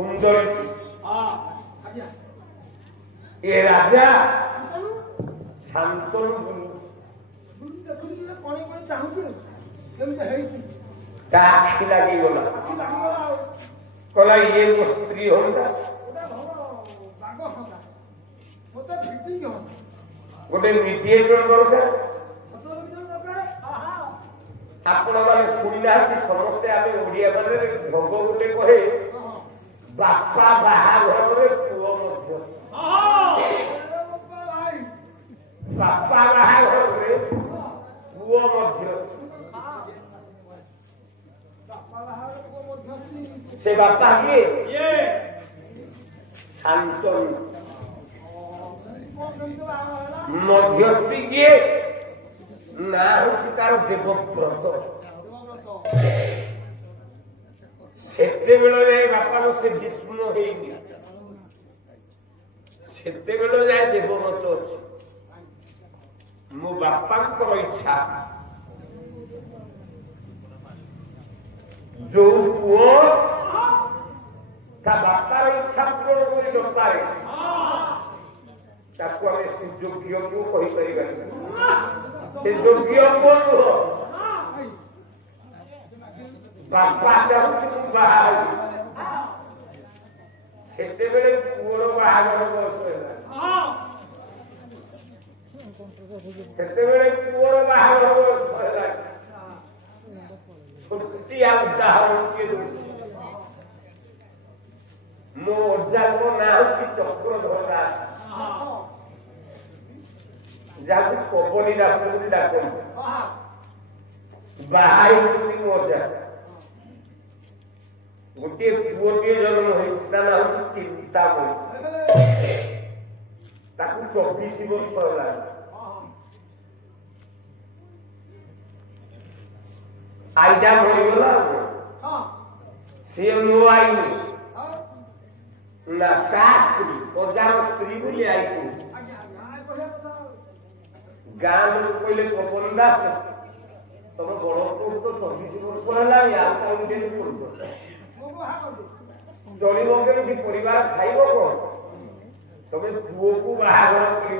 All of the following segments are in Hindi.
सुंदर ये राजा शांतनु आखि लगी गला कला ये मो स्त्री होता गोटे मिडिएटर दरकार आपण मैंने शुणा समस्ते आम ओडिया मान ढग गोटे कहे बापा बाहाघर पुओ बापा बाहाघर पुओ से बापा किए शांतनु मध्यस्थी किए ना हूँ तार देवव्रत से बापा से भीष्म से जाए देवव्रत अच्छे मो बापा इच्छा जो पुओ बापार इच्छा पूरण कर नपारे से योग्य को कहीपर से योग्य को नुह बापा चाहूँ बाहर से पुओर बाहागर बयस है पुओर बाहागर बयस है छोटिया उदाहरण के मो अजा को ना हूँ चक्रधर दास जहाँ पवनी दास डाक बाहर मो अजा गोटे पुओटे जन्म होता ना हूँ चिंतामणि 24 वर्ष है आईटा मरीगला सी नो आई ना स्त्री हजार स्त्री बोली आई गाँ लोग कहले पवन दास तुम बड़ पुर तो 24 वर्ष है चलो कि परिवार खाइब कौन तुम पुओ को बाहागर कर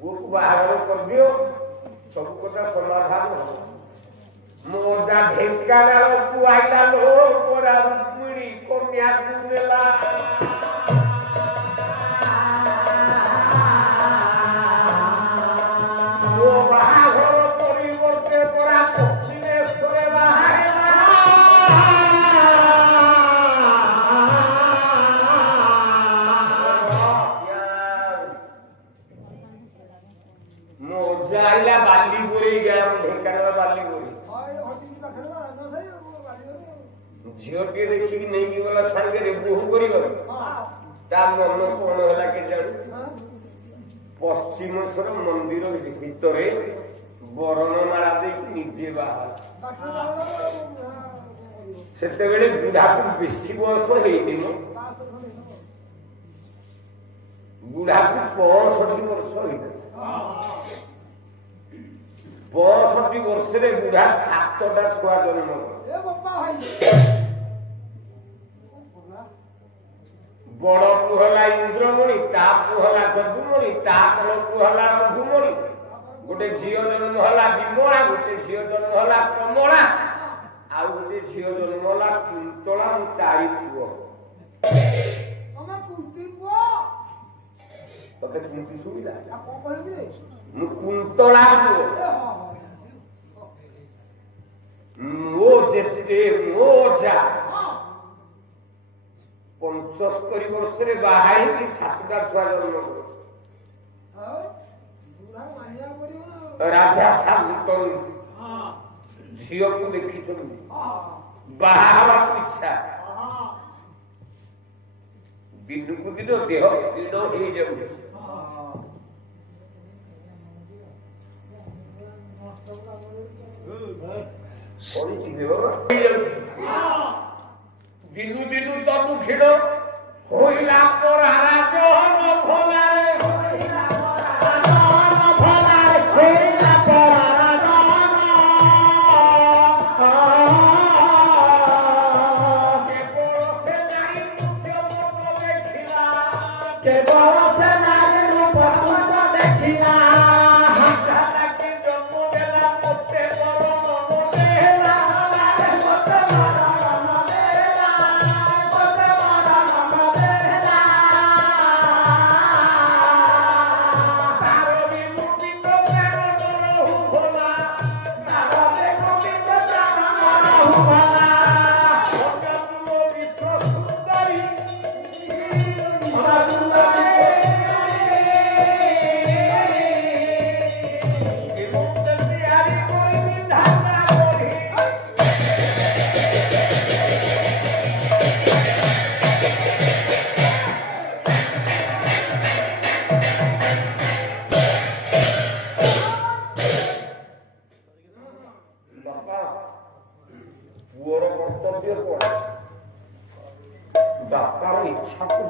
पुओ को बाहागर कर दियो सब कथा समाधान हो मोजा ढेंकानाल को आइला लो पोरा रुक्मिणी कन्या कुनेला ओ बाहाघर परिवर्ते पोरा पश्चिमेश्वरे बाहारिला मोजा आइला बाली बोरी गया ढेंकानाल बाली बोरी झीटी देखिक नहीं गला सांगे बोहू कर मन कौन है के जान पश्चिमेश्वर मंदिर भीतर बरणमाला निजे बाहर से बुढ़ा को बेसी बयस हो बुढ़ा को 65 वर्ष हो 62 वर्ष बुढ़ा 7टा छुआ जन्म बड़ पुहला इंद्रमणि ता पुहला जदुमणि ता तल पुहला रघुमणि गोटे झील जन्म है विमला गोटे झील जन्म है कमला आ गोटे झील जन्म है कुंतला तारी पुओ तते कुंती सुविधा कुंतला पुओ मो जेते मोजा 75 वर्ष बाहर 7टा छुआ जन्म राजा शांतनु झील को देखी बाहर इच्छा दिन को दिन देह दीन हो जाए दिनु दिनु तबु खिड़ होइला पर राज न भलारे होइला पर राज न भलारे होइला पर राज न के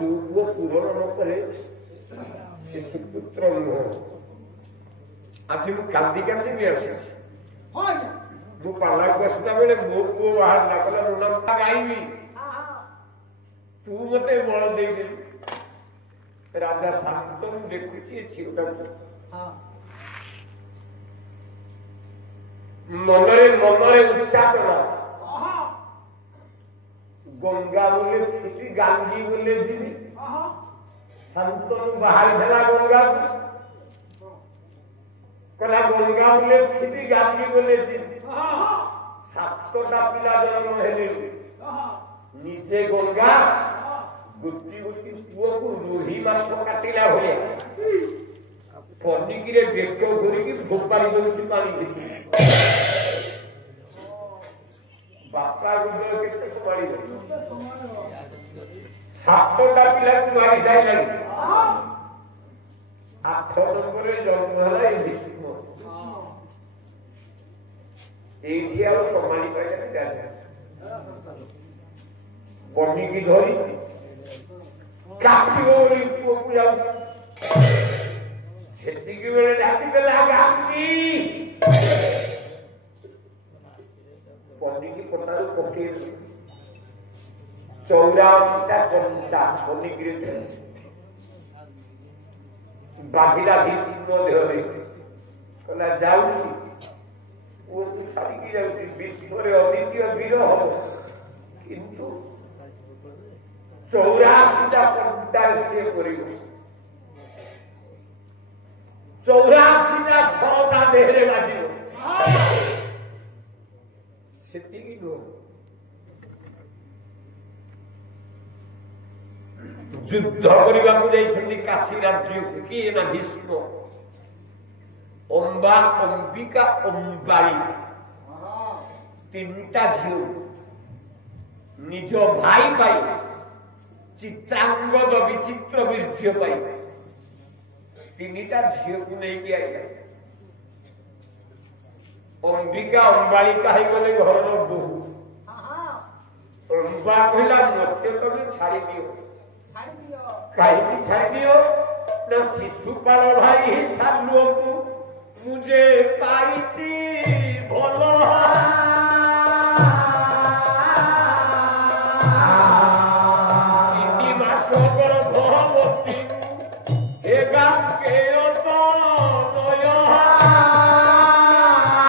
जो पुओ पूरण न करे से सुपुत्र नुह आज मु कांदी कांदी भी आसी मु पाला को आसला बेले मो पुओ बाहर ना कला मु नाम गाइबी तू मते बळ दे दे राजा शांतनु देखुची छिटा मनरे मनरे उच्चाटना गंगा बोले खिची गांगी बोले दिनी शांतनु बाहर भेला गंगा कला गंगा बोले खिची गांगी बोले दिनी सातटा पिला जन्म हेले नीचे गंगा गुट्टी गुट्टी पुओ को रोही मास काटिला भले पनिकिरे बेक घुरी की भोपाली दोसी पानी देखी बापा गुडो केते संभाली सातटा पिला तुम्हारी साई लगी 8 नंबरे जन्म होला ए विष्णु एठी आरो संभाली पाए जा पनिकी धरी काठी ओरी पुओ पूजा सेतिकी बेले डाकी देला गांगी पनिकी पटारू पके 84टा कंटा पनिकी बागिला विष्णु देहरे कला जाउची ओ तू सारी की जाउची विष्णु रे अदित्य वीर हो किंतु 84टा कंटा से करियो 84टा सरता देहरे बाजियो सेतिकी नो युद्ध करबा को जाई काशी राज्य की ना भीष्म अंबा अंबिका अंबाई तीनटा झियो निज भाई पाई चित्रांगद विचित्र वीर्य पाई तीनटा झियो को नहीं किया अंबिका अंबाई कही गले घर बहु अंबा कहला मत तमे छाड़ी दियो कहीं छाड़ी दियो न शिशुपाल भाई सालू को मुझे पाई भल